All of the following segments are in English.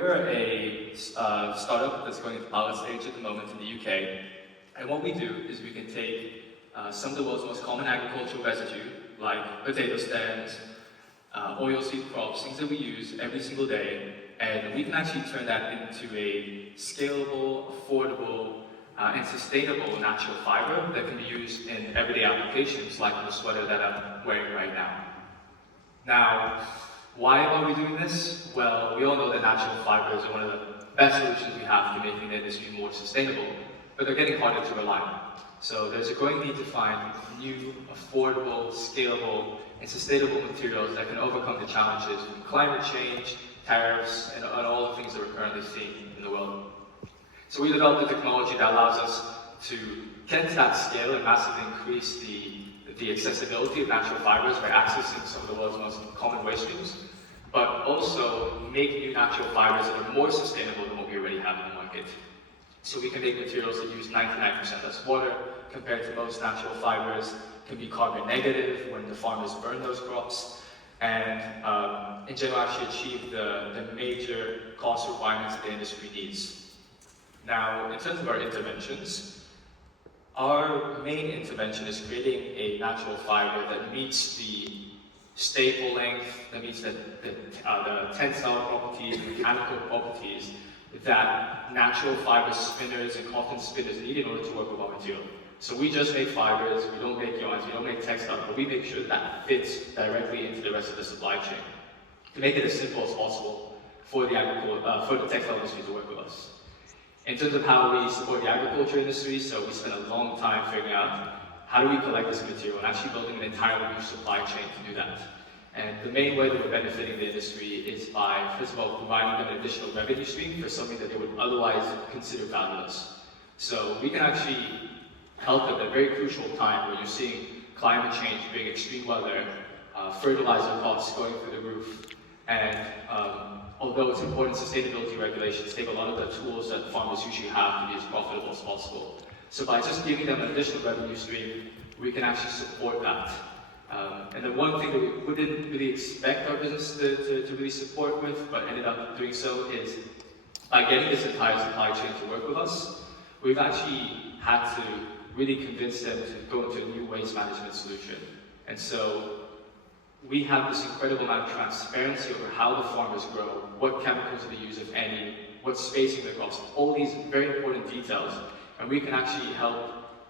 We're a startup that's going into pilot stage at the moment in the UK, and what we do is we can take some of the world's most common agricultural residue, like potato stems, oilseed crops, things that we use every single day, and we can actually turn that into a scalable, affordable, and sustainable natural fiber that can be used in everyday applications like the sweater that I'm wearing right now. Now, why are we doing this? Well, we all know that natural fibers are one of the best solutions we have to making the industry more sustainable, but they're getting harder to rely on. So there's a growing need to find new, affordable, scalable, and sustainable materials that can overcome the challenges from climate change, tariffs, and all the things that we're currently seeing in the world. So we developed a technology that allows us to get to that scale and massively increase the accessibility of natural fibers by accessing some of the world's most common waste streams, but also make new natural fibers that are more sustainable than what we already have in the market. So we can make materials that use 99% less water compared to most natural fibers, can be carbon negative when the farmers burn those crops, and in general actually achieve the major cost requirements that the industry needs. Now, in terms of our interventions, our main intervention is creating a natural fiber that meets the staple length, that meets the tensile properties, mechanical properties that natural fiber spinners and cotton spinners need in order to work with our material. So we just make fibers, we don't make yarns, we don't make textiles, but we make sure that fits directly into the rest of the supply chain to make it as simple as possible for the textile industry to work with us. In terms of how we support the agriculture industry, so we spent a long time figuring out how do we collect this material and actually building an entirely new supply chain to do that. And the main way that we're benefiting the industry is by, first of all, providing them an additional revenue stream for something that they would otherwise consider valueless. So we can actually help them at a very crucial time where you're seeing climate change, bring extreme weather, fertilizer costs going through the roof, and although it's important, sustainability regulations take a lot of the tools that farmers usually have to be as profitable as possible. So by just giving them an additional revenue stream, we can actually support that. And the one thing that we didn't really expect our business to really support with, but ended up doing so, is by getting this entire supply chain to work with us, we've actually had to really convince them to go into a new waste management solution. And so we have this incredible amount of transparency over how the farmers grow, what chemicals they use, if any, what spacing they crops, all these very important details. And we can actually help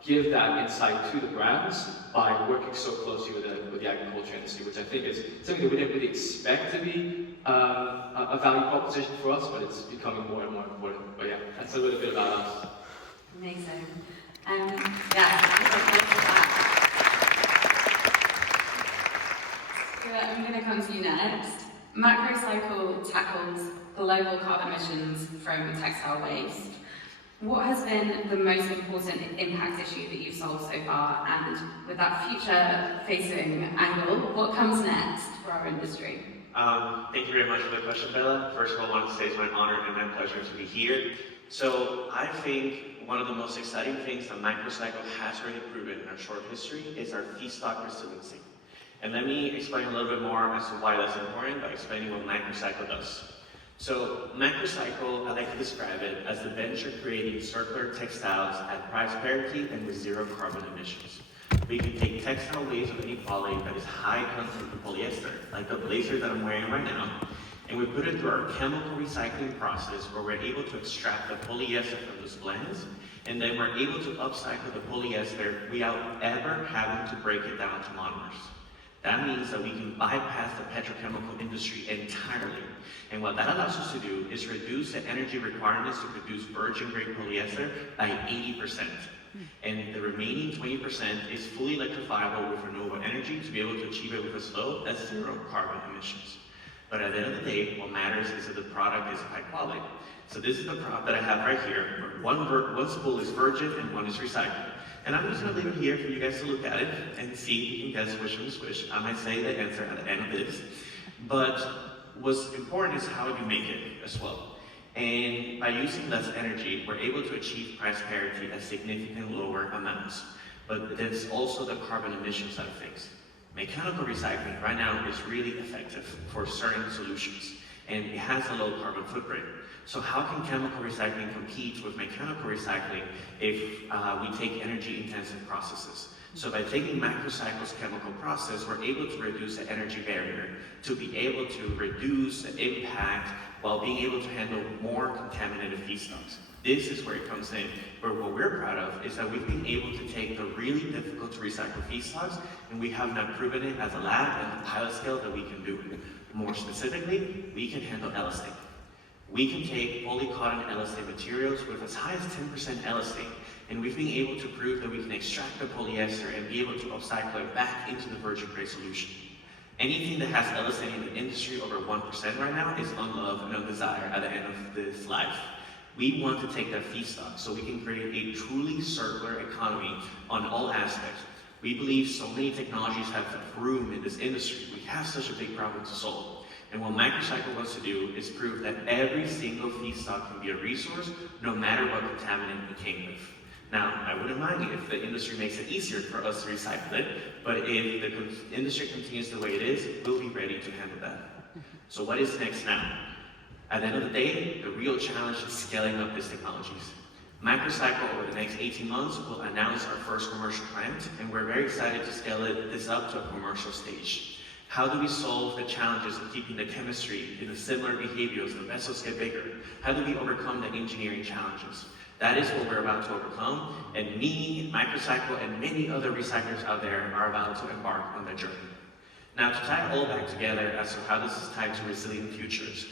give that insight to the brands by working so closely with the agriculture industry, which I think is something that we didn't really expect to be a value proposition for us, but it's becoming more and more important. But yeah, that's a little bit about us. Amazing. Thanks for that. So I'm going to come to you next. MacroCycle tackles global carbon emissions from textile waste. What has been the most important impact issue that you've solved so far? And with that future-facing angle, what comes next for our industry? Thank you very much for the question, Bella. First of all, I want to say it's my honor and my pleasure to be here. So I think one of the most exciting things that MacroCycle has already proven in our short history is our feedstock resiliency. And let me explain a little bit more as to why that's important by explaining what MacroCycle does. So MacroCycle, I like to describe it as the venture creating circular textiles at price parity and with zero carbon emissions. We can take textile waste of any quality that is high content of polyester, like the blazer that I'm wearing right now, and we put it through our chemical recycling process where we're able to extract the polyester from those blends, and then we're able to upcycle the polyester without ever having to break it down to monomers. That means that we can bypass the petrochemical industry entirely. And what that allows us to do is reduce the energy requirements to produce virgin-grade polyester by 80%. And the remaining 20% is fully electrifiable with renewable energy to be able to achieve it with as low as zero carbon emissions. But at the end of the day, what matters is that the product is high quality. So this is the product that I have right here. One spool is virgin and one is recycled. And I'm just going to leave it here for you guys to look at it and see if you can guess which one is which. I might say the answer at the end of this. But what's important is how you make it as well. And by using less energy, we're able to achieve price parity at significantly lower amounts. But there's also the carbon emission side of things. Mechanical recycling right now is really effective for certain solutions. and it has a low carbon footprint. So how can chemical recycling compete with mechanical recycling if we take energy intensive processes? So by taking Macrocycle's chemical process, we're able to reduce the energy barrier, to be able to reduce the impact while being able to handle more contaminated feedstocks. This is where it comes in, where what we're proud of is that we've been able to take the really difficult to recycle feedstocks, and we have now proven it as a lab and a pilot scale that we can do it. More specifically, we can handle elastane. We can take polycotton elastane materials with as high as 10% elastane, and we've been able to prove that we can extract the polyester and be able to upcycle it back into the virgin grade solution. Anything that has elastane in the industry over 1% right now is unloved and undesired at the end of this life. We want to take that feedstock so we can create a truly circular economy on all aspects. We believe so many technologies have room in this industry. We have such a big problem to solve. And what Macrocycle wants to do is prove that every single feedstock can be a resource, no matter what contaminant it came with. Now, I wouldn't mind if the industry makes it easier for us to recycle it, but if the industry continues the way it is, we'll be ready to handle that. So what is next now? At the end of the day, the real challenge is scaling up these technologies. Macrocycle, over the next 18 months, will announce our first commercial plant, and we're very excited to scale this up to a commercial stage. How do we solve the challenges of keeping the chemistry in a similar behavior as the vessels get bigger? How do we overcome the engineering challenges? That is what we're about to overcome, and me, Macrocycle, and many other recyclers out there are about to embark on that journey. Now, to tie it all back together as to how this is tied to resilient futures,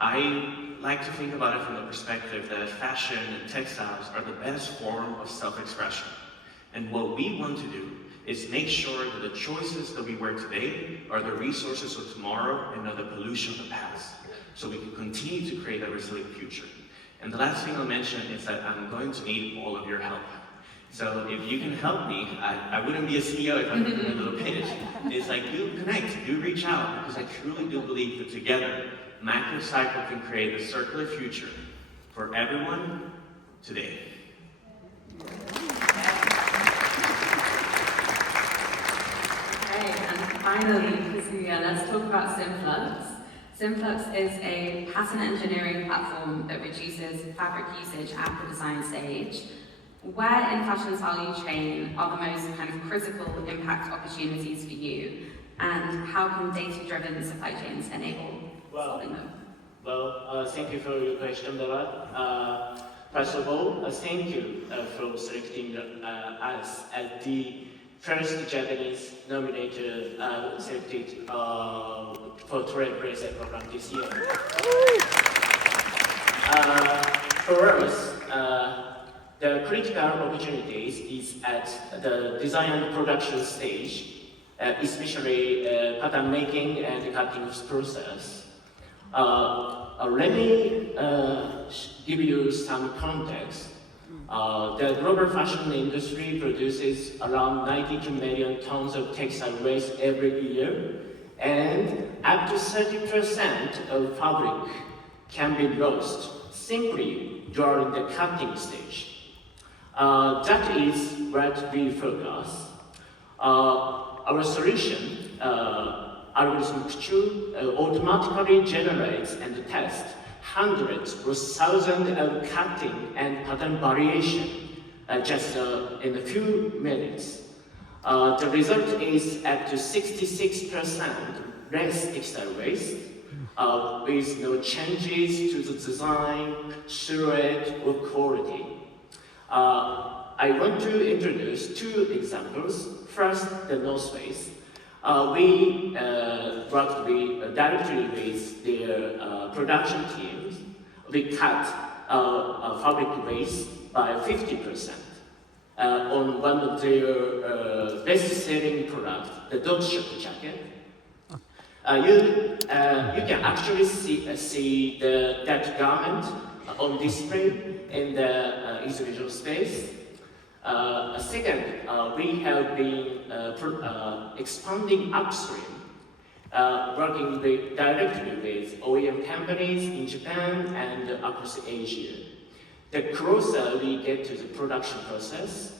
I like to think about it from the perspective that fashion and textiles are the best form of self-expression. And what we want to do is make sure that the choices that we wear today are the resources of tomorrow and not the pollution of the past, so we can continue to create a resilient future. And the last thing I'll mention is that I'm going to need all of your help. So if you can help me, I wouldn't be a CEO if I didn't do a little pitch. It's like, do connect, do reach out, because I truly do believe that together, Macrocycle can create a circular future for everyone today. And finally, Kazuya, let's talk about Synflux. Synflux is a pattern engineering platform that reduces fabric usage at the design stage. Where in fashion's value chain are the most kind of critical impact opportunities for you, and how can data-driven supply chains enable solving them? Thank you for your question, Bella. First of all, thank you for selecting us as the first Japanese nominator selected for Trailblazer Programme this year. For us, the critical opportunities is at the design and production stage, especially pattern making and cutting process. Let me give you some context. The global fashion industry produces around 92 million tons of textile waste every year, and up to 30% of fabric can be lost simply during the cutting stage. That is what we focus. Our solution, algorithm automatically generates and tests hundreds or thousands of cutting and pattern variation just in a few minutes. The result is up to 66% less textile waste with no changes to the design, silhouette, or quality. I want to introduce two examples. First, the North Face. We worked directly with their production teams. We cut fabric waste by 50% on one of their best-selling products, the dog shop jacket. You can actually see that garment on display in the exhibition space. Second, we have been expanding upstream, working directly with OEM companies in Japan and across Asia. The closer we get to the production process,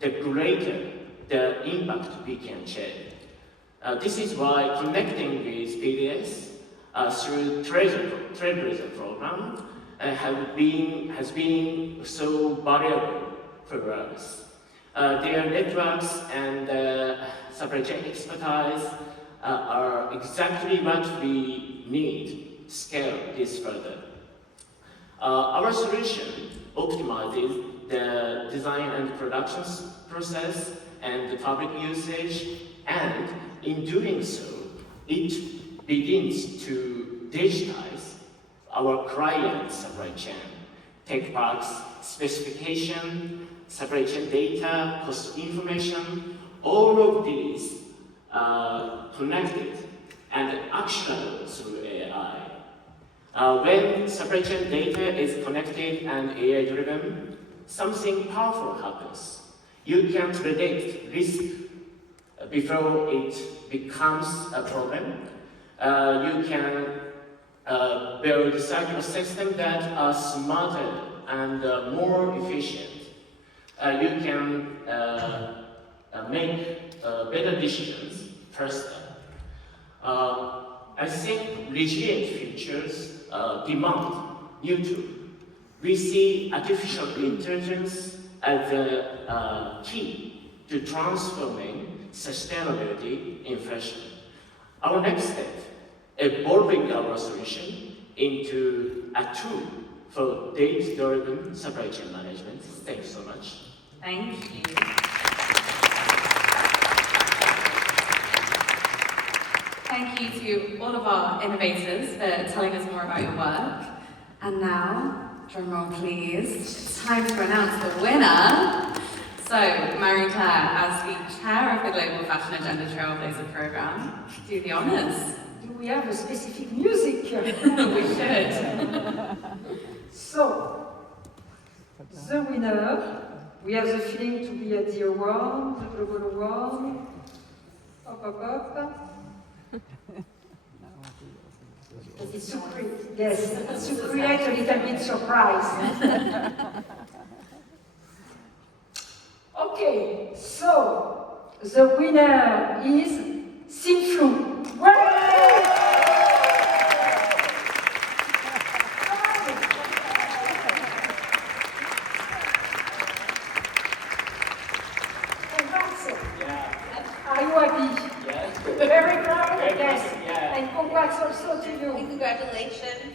the greater the impact we can share. This is why connecting with PDS, through Trailblazer Programme has been so valuable for us. Their networks and supply chain expertise are exactly what we need to scale this further. Our solution optimizes the design and production process and the fabric usage, and in doing so, it begins to digitize our client supply chain, tech parts, specification, supply chain data, cost information, all of these are connected and actionable through AI. When supply chain data is connected and AI-driven, something powerful happens. You can predict risk before it becomes a problem. You can build a circular system that are smarter and more efficient. You can make better decisions faster. I think reshape features demand new tools. We see artificial intelligence as the key to transforming sustainability in fashion. Our next step, evolving our solution into a tool for data-driven supply chain management. Thank you so much. Thank you. Thank you to all of our innovators for telling us more about your work. And now, drum roll please, it's time to announce the winner. So, Marie-Claire, as the chair of the Global Fashion Agenda Trailblazer Programme, do the honours. Do we have a specific music? We should. So, the winner, we have the feeling to be at the award, the global award. Up, up, up. It's to create, yes, to create a little bit surprise. Okay, so the winner is Synflux. Congrats. Yeah. Are you happy? Yes. Very proud? Very Yes. proud, yeah. And congrats also to you. Congratulations.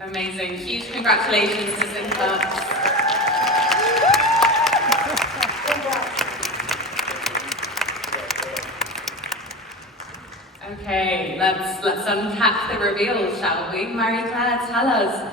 Amazing. Huge congratulations to Synflux. Okay, let's unpack the reveal, shall we? Marie-Claire, tell us,